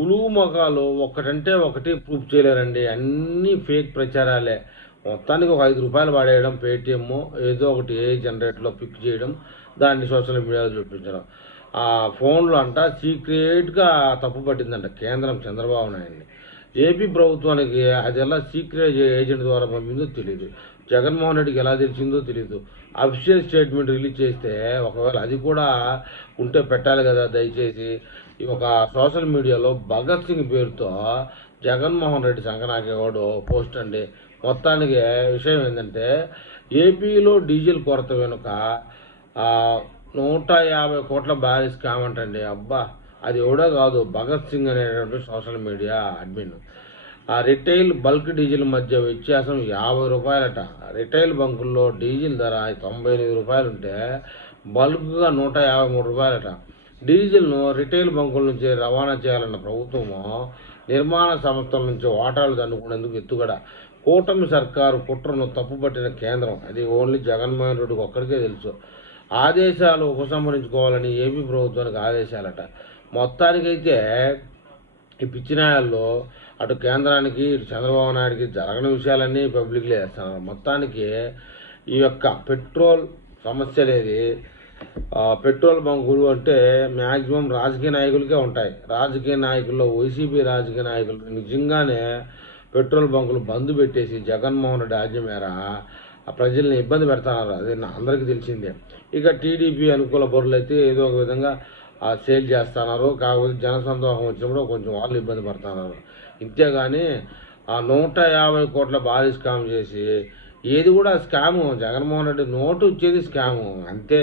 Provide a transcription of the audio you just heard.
పులుగు మొఖాలు ఒకటంటే ఒకటి ప్రూఫ్ చేయలేరండి. అన్నీ ఫేక్ ప్రచారాలే. మొత్తానికి ఒక రూ. 5 పడేయడం పేటీఎం ఏదో ఒకటి ఏఐ జనరేటర్‌లో పిక్ చేయడం, దాన్ని సోషల్ మీడియాలో చూపించడం. ఆ ఫోన్‌లో సీక్రెట్‌గా తప్పు పట్టిందంట కేంద్రం చంద్రబాబు నాయుడిని. ఏపీ ప్రభుత్వానికి అది ఎలా సీక్రెట్ ఏజెంట్ ద్వారా పంపిందో తెలీదు. జగన్మోహన్ రెడ్డికి ఎలా తెలిసిందో తెలీదు. అఫీషియల్ స్టేట్మెంట్ రిలీజ్ చేస్తే ఒకవేళ అది కూడా ఉంటే పెట్టాలి కదా దయచేసి. ఒక సోషల్ మీడియాలో భగత్ సింగ్ పేరుతో జగన్మోహన్ రెడ్డి సంకనాకేవాడు పోస్ట్ అండి. మొత్తానికి విషయం ఏంటంటే ఏపీలో డీజిల్ కొరత వెనుక 150 కోట్ల భారీ స్కామ్ అంటండి. అబ్బా, అది ఎవడో కాదు, భగత్ సింగ్ అనేటువంటి సోషల్ మీడియా అడ్మిన్. ఆ రిటైల్ బల్క్ డీజిల్ మధ్య వ్యత్యాసం రూ. 50. రిటైల్ బంకుల్లో డీజిల్ ధర రూ. 98 ఉంటే బల్క్గా రూ. 153. డీజిల్ను రిటైల్ బంకుల నుంచి రవాణా చేయాలన్న ప్రభుత్వము నిర్మాణ సంస్థల నుంచి వాటాలు దండుకునేందుకు ఎత్తుగడ. కూటమి సర్కారు కుట్రను తప్పుపట్టిన కేంద్రం. అది ఓన్లీ జగన్మోహన్ రెడ్డికి ఒక్కడికే తెలుసు. ఆదేశాలు ఉపసంహరించుకోవాలని ఏపీ ప్రభుత్వానికి ఆదేశాలట. మొత్తానికైతే ఈ పిచ్చినాయాల్లో అటు కేంద్రానికి ఇటు చంద్రబాబు నాయుడికి జరగని విషయాలన్నీ పబ్లిక్లో వేస్తున్నారు. మొత్తానికి ఈ యొక్క పెట్రోల్ సమస్య అనేది పెట్రోల్ బంకులు అంటే మ్యాక్సిమం రాజకీయ నాయకులకే ఉంటాయి. రాజకీయ నాయకుల్లో వైసీపీ రాజకీయ నాయకులు నిజంగానే పెట్రోల్ బంకులు బంద్ పెట్టేసి జగన్మోహన్ రెడ్డి ఆజ్ఞ మేర ప్రజల్ని ఇబ్బంది పెడుతున్నారు. అది అందరికీ తెలిసిందే. ఇక టీడీపీ అనుకూల బరువులు అయితే ఏదో ఒక విధంగా సేల్ చేస్తున్నారు. కాకపోతే జనసందోహం వచ్చినప్పుడు కొంచెం వాళ్ళు ఇబ్బంది పడుతున్నారు. ఇంతేగాని 150 కోట్ల భారీ స్కామ్ చేసి ఏది కూడా స్కాము. జగన్మోహన్ రెడ్డి నోటు ఇచ్చేది స్కాము అంతే.